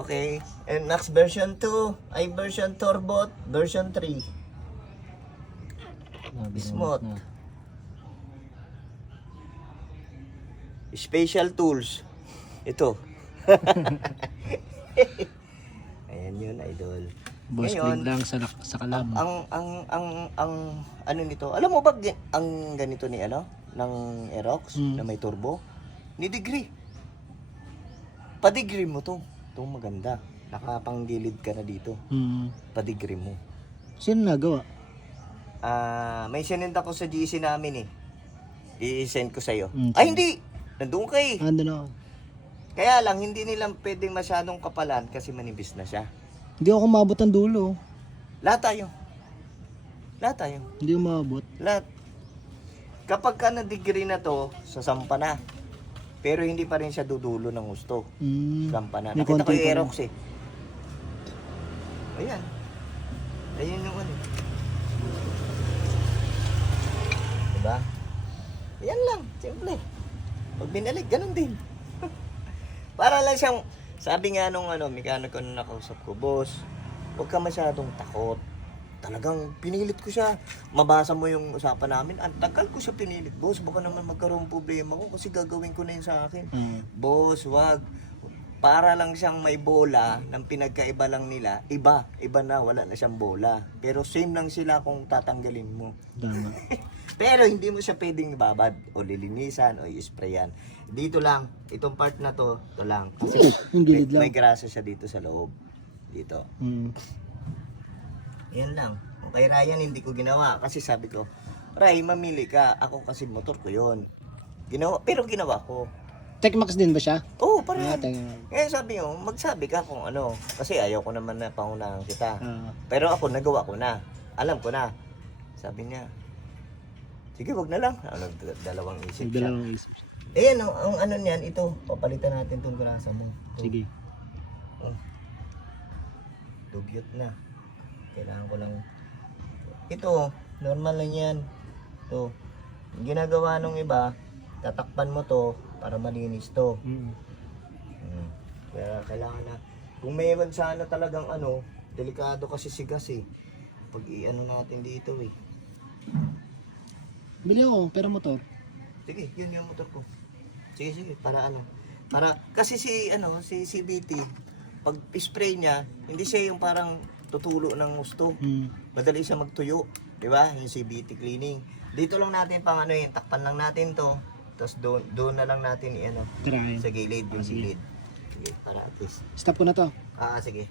Okay, and Max version 2, ay version Turbo, version 3. Smooth. Special tools. Ito. Ayan yun, idol. Boss Ngayon, Greg lang sa kalam. ang ano nito, alam mo ba ang ganito ni ano ng Aerox na may turbo? Ni degree. Pa-degree mo to. Ito maganda. Nakapanggilid ka na dito. Pa-degree mo. Sino nagawa? May sinend ako sa GC namin eh. I-send ko sa'yo. Mm, Ay hindi! Nandun ka eh. Ando na ako. Kaya lang, hindi nilang pwedeng masyadong kapalan kasi manibis na siya. Hindi ako umabot ng dulo. Lahat tayo. Lahat tayo. Hindi umabot. Lahat. Kapag ka na-degree na to, sasampa na. Pero hindi pa rin siya dudulo ng gusto. Sampa na. May Nakita ko konti yung pa Aerox eh. Ayan. Ayan yung ano. Diba? Ayan lang. Simple. Pag binalik, ganun din. Para lang siyang, sabi nga nung mekaniko na nakausap ko, boss, huwag ka masyadong takot. Talagang pinilit ko siya. Mabasa mo yung usapan namin. Ang tagal ko siya pinilit. Boss, baka naman magkaroon problema ko kasi gagawin ko na yun sa akin. Boss, wag. Para lang siyang may bola ng pinagkaiba lang nila. Iba na, wala na siyang bola. Pero same lang sila kung tatanggalin mo. Tama. Pero hindi mo siya pwedeng babad o lilinisan o i-sprayan. Dito lang, itong part na to, ito lang. Kasi Yung gilid lang. may grasa siya dito sa loob. Dito. Yan lang. Kay Ryan hindi ko ginawa kasi sabi ko, Ray, mamili ka. Ako kasi motor ko yon. Pero ginawa ko. Techmax din ba siya? Oo, parang. Teka. Kaya sabi ko, magsabi ka kung ano. Kasi ayaw ko naman na pangunahan kita. Ah. Pero ako, nagawa ko na. Alam ko na. Sabi niya, sige, wag na lang. Dalawang isip siya. Dalawang isip siya. Ayan, ang ano niyan, ito. Papalitan natin itong grasa mo. Ito. Sige. Dugyot na. Kailangan ko lang. Ito, normal lang yan. Ito. Yung ginagawa nung iba, tatakpan mo to para malinis to. Kaya kailangan na. Kung mayroon sana talagang delikado kasi si gas eh. Pag i-ano natin dito eh. Bili ako, pero motor. Sige, yun yung motor ko. Sige, para Para, kasi si CBT, pag spray niya, hindi siya yung parang tutulo ng gusto. Madali siya magtuyo. Di ba? Yung CBT cleaning. Dito lang natin pang takpan lang natin to. Tapos doon na lang natin Tirahin. sa gilid, yung gilid. Sige, para at least. Stop ko na to. Sige.